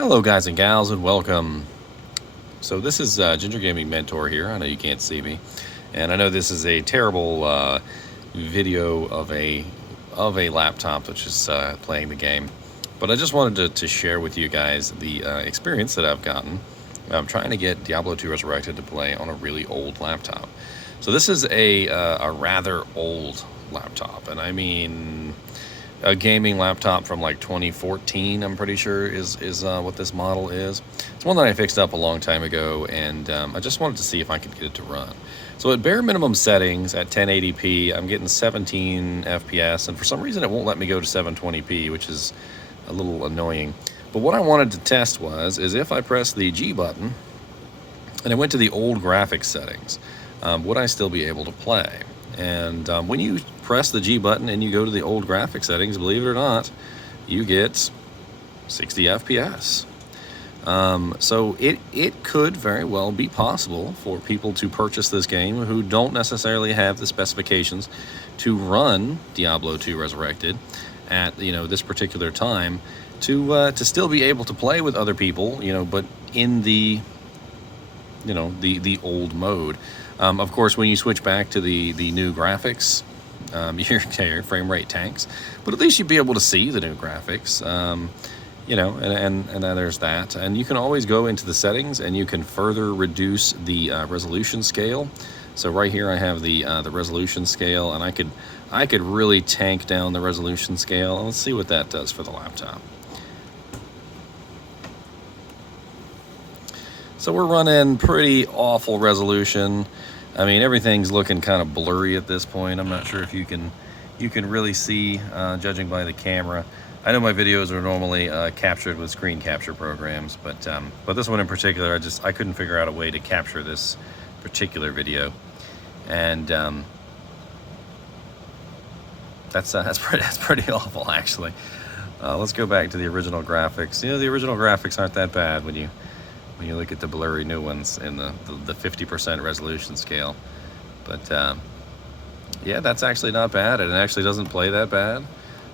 Hello guys and gals, and welcome. So this is Ginger Gaming Mentor here. I know you can't see me, and I know this is a terrible video of a laptop that's just playing the game, but I just wanted to share with you guys the experience that I've gotten. I'm trying to get Diablo II Resurrected to play on a really old laptop. So this is a rather old laptop, and I mean a gaming laptop from like 2014, I'm pretty sure is what this model is. It's one that I fixed up a long time ago, and I just wanted to see if I could get it to run. So at bare minimum settings at 1080p, I'm getting 17 FPS, and for some reason it won't let me go to 720p, which is a little annoying. But what I wanted to test is if I press the G button and I went to the old graphics settings, would I still be able to play? And when you press the G button and you go to the old graphic settings, believe it or not, you get 60 FPS. So it could very well be possible for people to purchase this game who don't necessarily have the specifications to run Diablo II Resurrected at this particular time, to still be able to play with other people, but in the the old mode. Of course, when you switch back to the new graphics, your frame rate tanks, but at least you'd be able to see the new graphics, and then there's that. And you can always go into the settings and you can further reduce the resolution scale. So right here I have the resolution scale, and I could really tank down the resolution scale. Let's see what that does for the laptop. So we're running pretty awful resolution. I mean, everything's looking kind of blurry at this point. I'm not sure if you can really see, judging by the camera. I know my videos are normally captured with screen capture programs, but this one in particular, I couldn't figure out a way to capture this particular video, and that's pretty awful, actually. Let's go back to the original graphics. The original graphics aren't that bad when you look at the blurry new ones in the 50% resolution scale. But yeah, that's actually not bad, and it actually doesn't play that bad.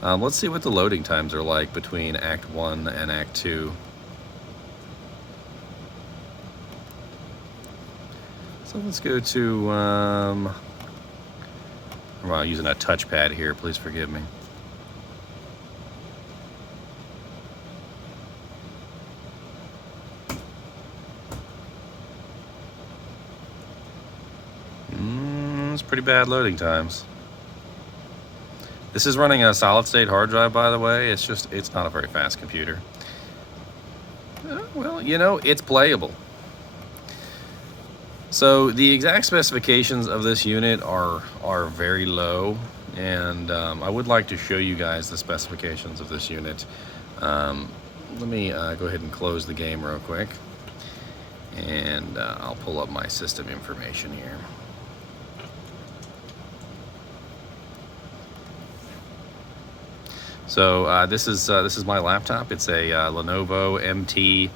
Let's see what the loading times are like between Act 1 and Act 2. So let's go to, well, using a touchpad here, please forgive me. Pretty bad loading times. This is running a solid state hard drive, by the way. It's not a very fast computer. Well, it's playable. So the exact specifications of this unit are very low, and I would like to show you guys the specifications of this unit. Let me go ahead and close the game real quick, and I'll pull up my system information here. So this is my laptop. It's a Lenovo MT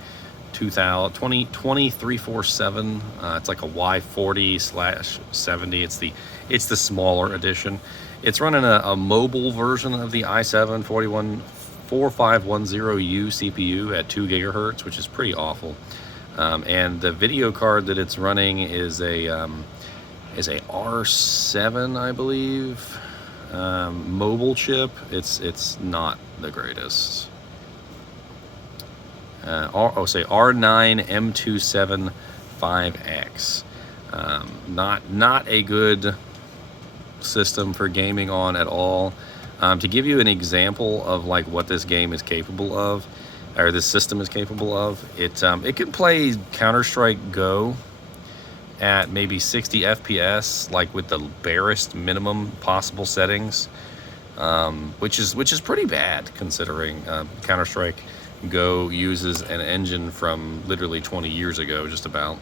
2347. It's like a Y40/70. It's the smaller edition. It's running a mobile version of the i7 4510U CPU at 2 gigahertz, which is pretty awful. And the video card that it's running is a R7, I believe. Mobile chip. It's not the greatest. Say R9 M27 5X. Not a good system for gaming on at all. To give you an example of like what this game is capable of, or this system is capable of, it can play Counterstrike Go at maybe 60 FPS, like with the barest minimum possible settings, which is pretty bad considering Counter-Strike Go uses an engine from literally 20 years ago, just about.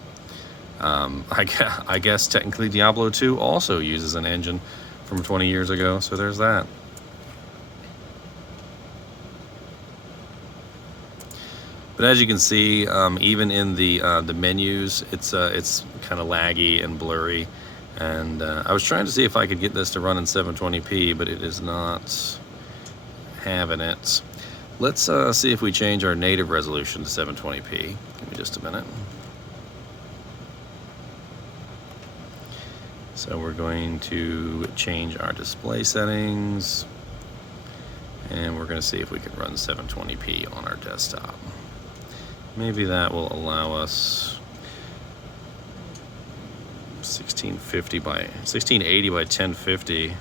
I guess technically Diablo 2 also uses an engine from 20 years ago, so there's that. But as you can see, even in the menus, it's kind of laggy and blurry. And I was trying to see if I could get this to run in 720p, but it is not having it. Let's see if we change our native resolution to 720p. Give me just a minute. So we're going to change our display settings, and we're going to see if we can run 720p on our desktop. Maybe that will allow us 1680 by 1050.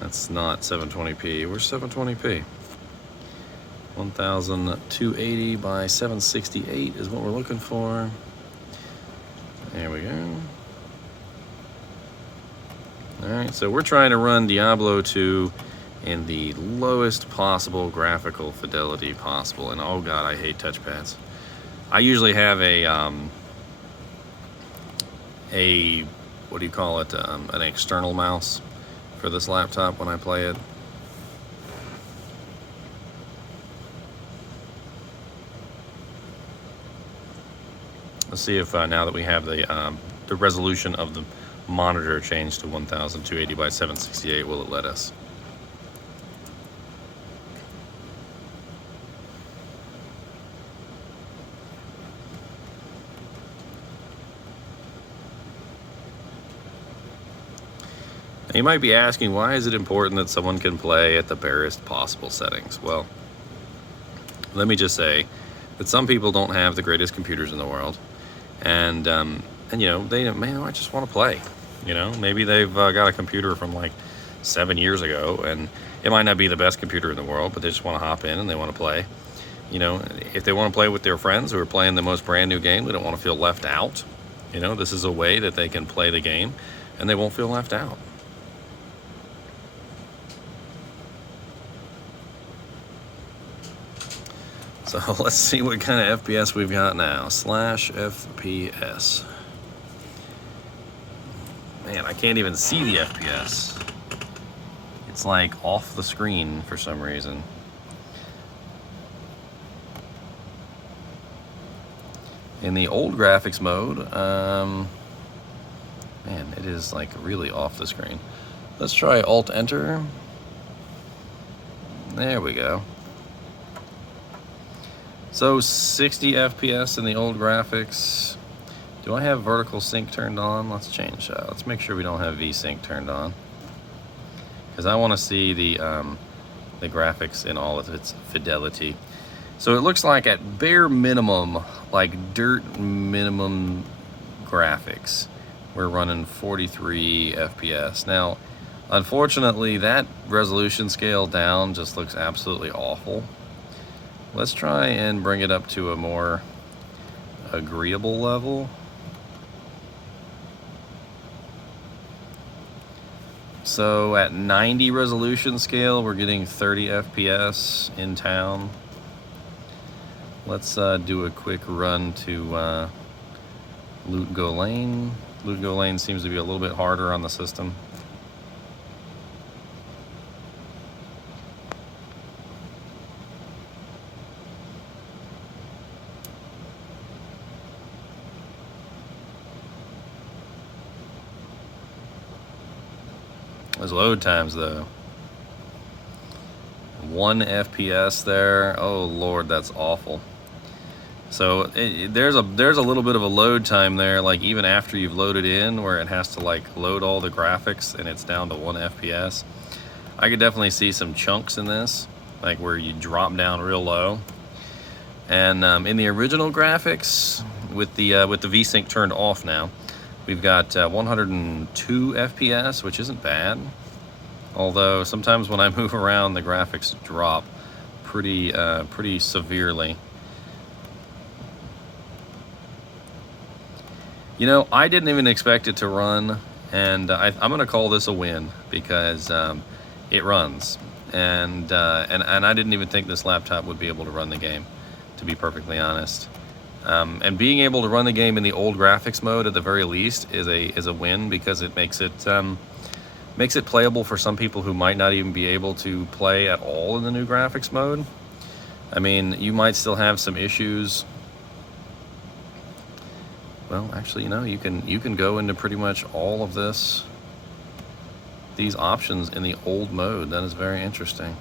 That's not 720p. Where's 720p? 1280 by 768 is what we're looking for. There we go. All right, so we're trying to run Diablo 2 in the lowest possible graphical fidelity possible. And oh god, I hate touchpads. I usually have a what do you call it? An external mouse for this laptop when I play it. Let's see if now that we have the resolution of the monitor changed to 1280 by 768, will it let us? Now you might be asking, why is it important that someone can play at the barest possible settings? Well, let me just say that some people don't have the greatest computers in the world, and you know, they might just want to play. You know, maybe they've got a computer from like 7 years ago, and it might not be the best computer in the world, but they just want to hop in and they want to play. You know, if they want to play with their friends who are playing the most brand new game, they don't want to feel left out. You know, this is a way that they can play the game and they won't feel left out. So let's see what kind of FPS we've got now. /FPS. Man, I can't even see the FPS. It's like off the screen for some reason. In the old graphics mode, man, it is like really off the screen. Let's try Alt-Enter. There we go. So 60 FPS in the old graphics. Do I have vertical sync turned on? Let's change that. Let's make sure we don't have VSync turned on, because I want to see the graphics in all of its fidelity. So it looks like at bare minimum, like dirt minimum graphics, we're running 43 FPS. Now, unfortunately, that resolution scale down just looks absolutely awful. Let's try and bring it up to a more agreeable level. So at 90 resolution scale, we're getting 30 FPS in town. Let's do a quick run to Loot Go Lane. Loot Go Lane seems to be a little bit harder on the system. Those load times though. 1 FPS there. Oh Lord, that's awful. So there's a little bit of a load time there, like even after you've loaded in, where it has to like load all the graphics and it's down to 1 FPS. I could definitely see some chunks in this, like where you drop down real low. And in the original graphics, with the VSync turned off now, we've got 102 FPS, which isn't bad. Although sometimes when I move around, the graphics drop pretty severely. You know, I didn't even expect it to run, and I'm gonna call this a win, because it runs, and I didn't even think this laptop would be able to run the game, to be perfectly honest. And being able to run the game in the old graphics mode at the very least is a win, because it makes it playable for some people who might not even be able to play at all in the new graphics mode. I mean, you might still have some issues. Well, actually, you know, you can go into pretty much all of these options in the old mode. That is very interesting.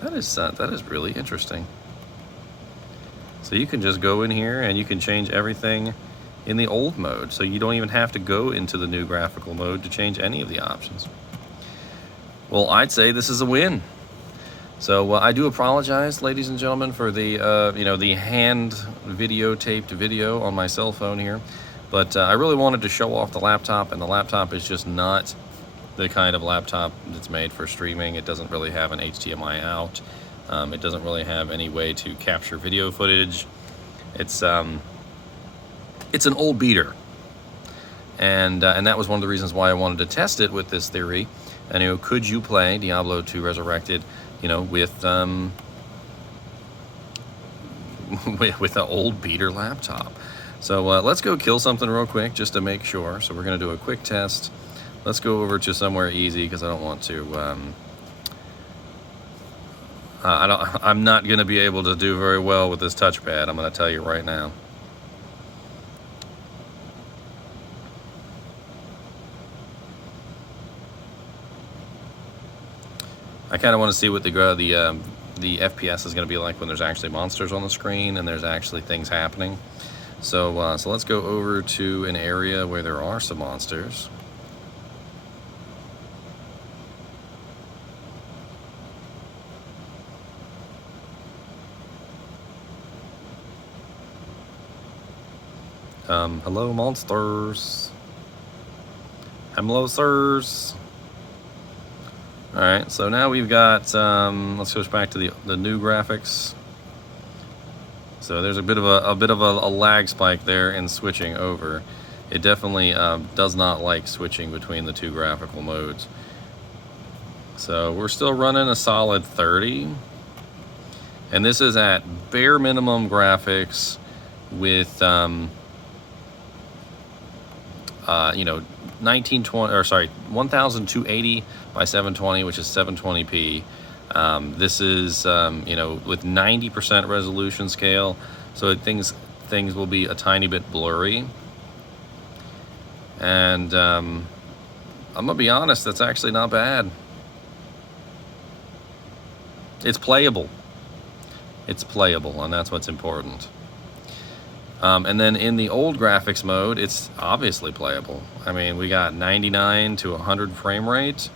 That is really interesting. So you can just go in here and you can change everything in the old mode. So you don't even have to go into the new graphical mode to change any of the options. Well, I'd say this is a win. So I do apologize, ladies and gentlemen, for the the hand videotaped video on my cell phone here. But I really wanted to show off the laptop, and the laptop is just not the kind of laptop that's made for streaming. It doesn't really have an HDMI out. It doesn't really have any way to capture video footage. It's an old beater, and that was one of the reasons why I wanted to test it with this theory. And could you play Diablo II Resurrected, with with an old beater laptop? So let's go kill something real quick just to make sure. So we're gonna do a quick test. Let's go over to somewhere easy because I don't want to. I'm not gonna be able to do very well with this touchpad. I'm gonna tell you right now. I kind of want to see what the FPS is going to be like when there's actually monsters on the screen and there's actually things happening. So let's go over to an area where there are some monsters. Hello, monsters. Hello, sirs. All right, so now we've got, let's switch back to the new graphics. So there's a bit of a lag spike there in switching over. It definitely does not like switching between the two graphical modes. So we're still running a solid 30. And this is at bare minimum graphics with, 1280 by 720, which is 720p. This is with 90% resolution scale, so things will be a tiny bit blurry. And I'm gonna be honest, that's actually not bad. It's playable. It's playable, and that's what's important. And then in the old graphics mode, it's obviously playable. I mean, we got 99 to 100 frame rate,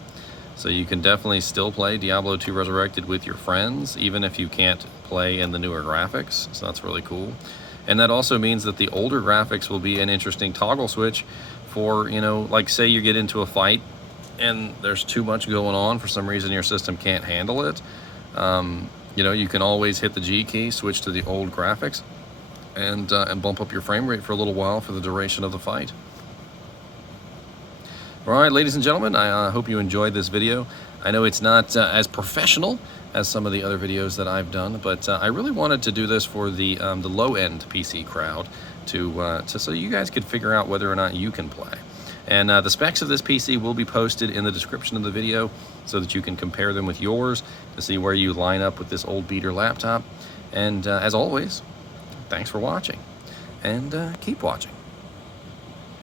so you can definitely still play Diablo II Resurrected with your friends, even if you can't play in the newer graphics, so that's really cool. And that also means that the older graphics will be an interesting toggle switch for, like say you get into a fight and there's too much going on, for some reason your system can't handle it. You can always hit the G key, switch to the old graphics, and bump up your frame rate for a little while for the duration of the fight. All right, ladies and gentlemen, I hope you enjoyed this video. I know it's not as professional as some of the other videos that I've done, but I really wanted to do this for the low-end PC crowd so you guys could figure out whether or not you can play. And the specs of this PC will be posted in the description of the video so that you can compare them with yours to see where you line up with this old beater laptop. And as always, thanks for watching, and keep watching.